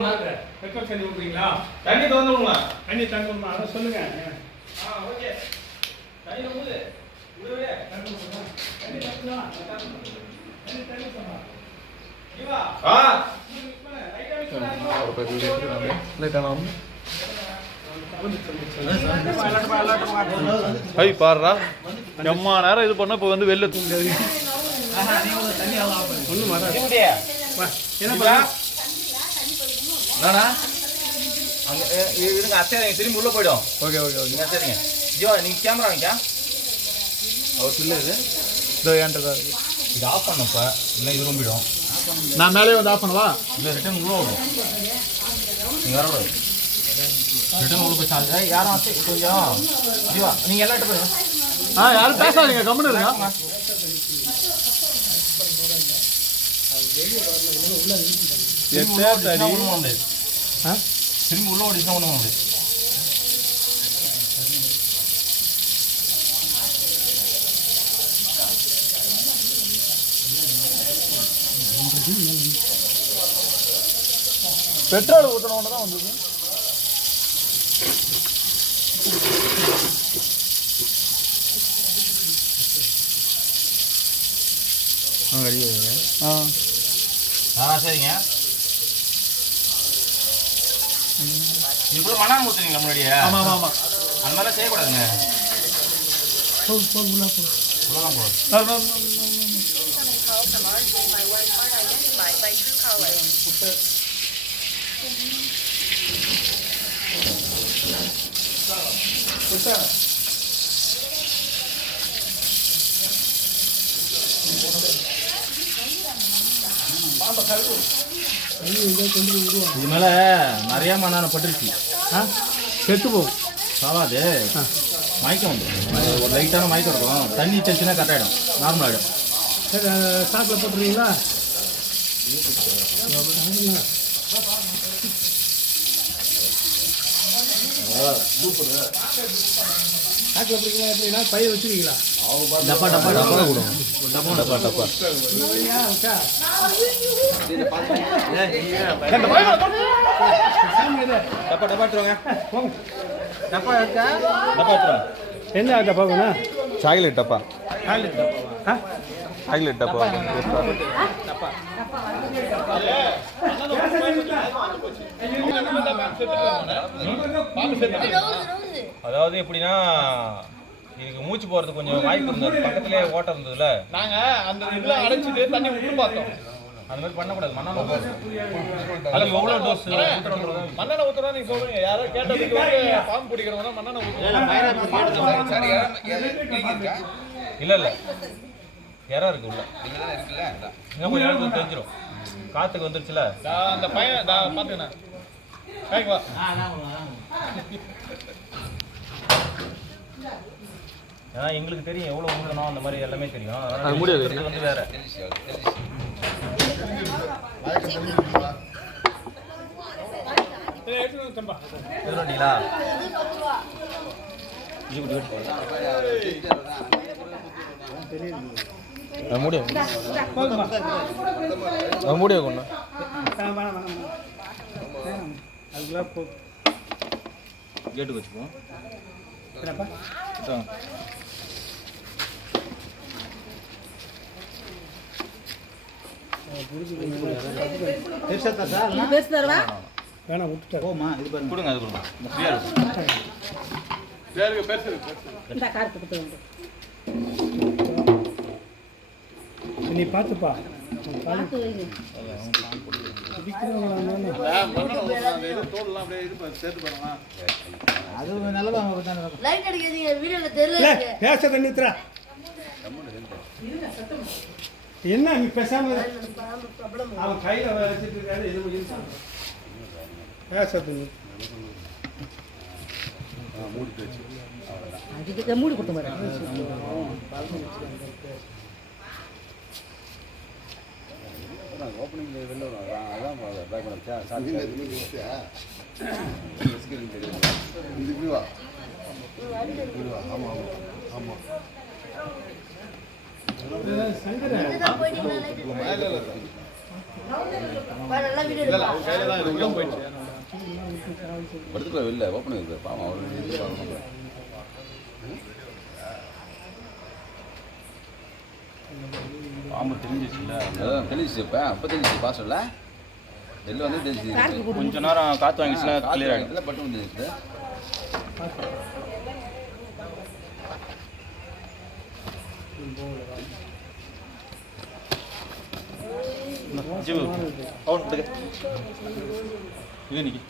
Petrol தண்ணி விடுறீங்களா? தண்ணி தந்துடுங்களா? தண்ணி தந்துடுமா? அதை சொல்லுங்க. ஓகே. தண்ணி தந்துடு. விடுவே. தண்ணி தந்துடா. தண்ணி தந்துடா. ஜீவா. பாடுறா எம்மா நேரம் இது பண்ண இப்போ வந்து வெளில தூங்க திரும்பி உள்ள போயிடும். ஓகே ஓகே ஓகே சரிங்க ஜீவா, நீங்க கேமரா வைக்க அவர் இல்லை இது இதோ ஏன்ட்டதா இருக்கு. இது ஆஃப் பண்ணப்ப இல்லை இது ரொம்பிடும். நான் மேலே வந்து ஆஃப் பண்ணவா? இல்லை ரிட்டர்ன் உள்ள விடும். நீங்கள் வரக்கூடாது. ரிட்டர்ன் உள்ள போய் சார்ஜ் யாரும் கொஞ்சம் ஜீவா நீங்கள் எல்லாட்டும் போயிடும். யாரும் பேசாதீங்க, கம்முன்னு இருங்க. திரும்பி உள்ள ஓடிச்சுன்னா ஒன்றும் முடியாது. பெட்ரோல் ஊற்றணும் தான் வந்தது. சரிங்க. இதுக்குள்ள மண்ணாங்க ஊற்றுறீங்களா முன்னாடியே? ஆமாம் ஆமாம் ஆமாம். அந்த மாதிரிலாம் செய்யக்கூடாதுங்க. உள்ளதான் போகுது. இது மேல நிறைய மண்ணான பட்டுருச்சு. செத்து போகும். சாவாது, மயக்கம் வந்து ஒரு லைட்டான மயக்கம் இருக்கும். தண்ணி தெளிச்சுன்னா கரெக்டாகிடும், நார்மல் ஆகிடும். சரி, சாக்கில் போட்டுருவீங்களா? சூப்பர். சாக்கில் போட்டுருக்கீங்களா? எப்படின்னா பைய வச்சுருக்கீங்களா? டப்பா டப்பா டப்பா கொடுங்க. டப்பா டப்பா டப்பா டப்பா டப்பா எடுத்துருவாங்க. டப்பா இருக்கா? டப்பா எடுத்துருவாங்க. என்ன டப்பா வேணும்? சாக்லேட் டப்பா. சாக்லேட் டப்பா. சாக்லேட் டப்பா. அதாவது எப்படின்னா இதுக்கு மூச்சு போறது கொஞ்சம் வாய்ப்பு இருந்தது. பக்கத்துலேயே ஓட்டம் இருந்ததுல நாங்க அந்த இதுல அடைச்சிட்டு தண்ணி விட்டு பார்த்தோம். அந்த மாதிரி பண்ணக்கூடாது. மண்ணெண்ணெய் அது எவ்வளோ டோஸ் மண்ணெண்ணெய் ஊத்துறா நீங்க சொல்றீங்க. யாரோ கேட்டதுக்கு பாம்பு பிடிக்கிறவங்க மண்ணெண்ணெய் ஊத்துறாங்க. இல்ல இல்ல இறா இருக்கு உள்ள. இன்னும் கொஞ்சம் நேரத்துக்கு தெரிஞ்சிடும். காத்துக்கு வந்துருச்சுல அந்த பையன் பாத்துக்கண்ணா. ஏன்னா எங்களுக்கு தெரியும் எவ்வளோ ஊழணும் அந்த மாதிரி எல்லாமே தெரியும். அது முடியாது. இது வந்து வேற எடுத்துட்டீங்களா? முடியும் முடியும் கொண்டு கேட்டுக்கு வச்சுப்போம். வேணாம் விட்டுட்டா போமா. இது பாருங்க, கொடுங்க. அது கொடுங்க. நீ பார்த்துப்பா. பேச தண்ணித்துறா என்ன நீ பேசாம அவன் கையில வச்சுட்டு இருக்காரு. எது பேச தண்ணி மூடி கொடுத்த மாதிரி ஓப்பனிங் வெளில அதான் இந்த வியூவா ஆமாம் ஆமாம் ஆமாம் இல்ல இல்ல அவங்க கையில தான் இது உள்ள போயிடுச்சு படுத்துக்கல வெளில ஓப்பன் இருக்கு பாவம் அவர் பாம்பு தெரிஞ்சிச்சுல்ல அதான் தெரிஞ்சிச்சு இப்போ தெரிஞ்சிச்சு பாசல்ல வெளில வந்து தெரிஞ்சிச்சு கொஞ்ச நேரம் காற்று வாங்கிச்சுன்னா கிளியர் ஆகிடும் இதெல்லாம் பட்டு வந்துருச்சு ஜீவு அவன் கொடுக்க இது நிற்கி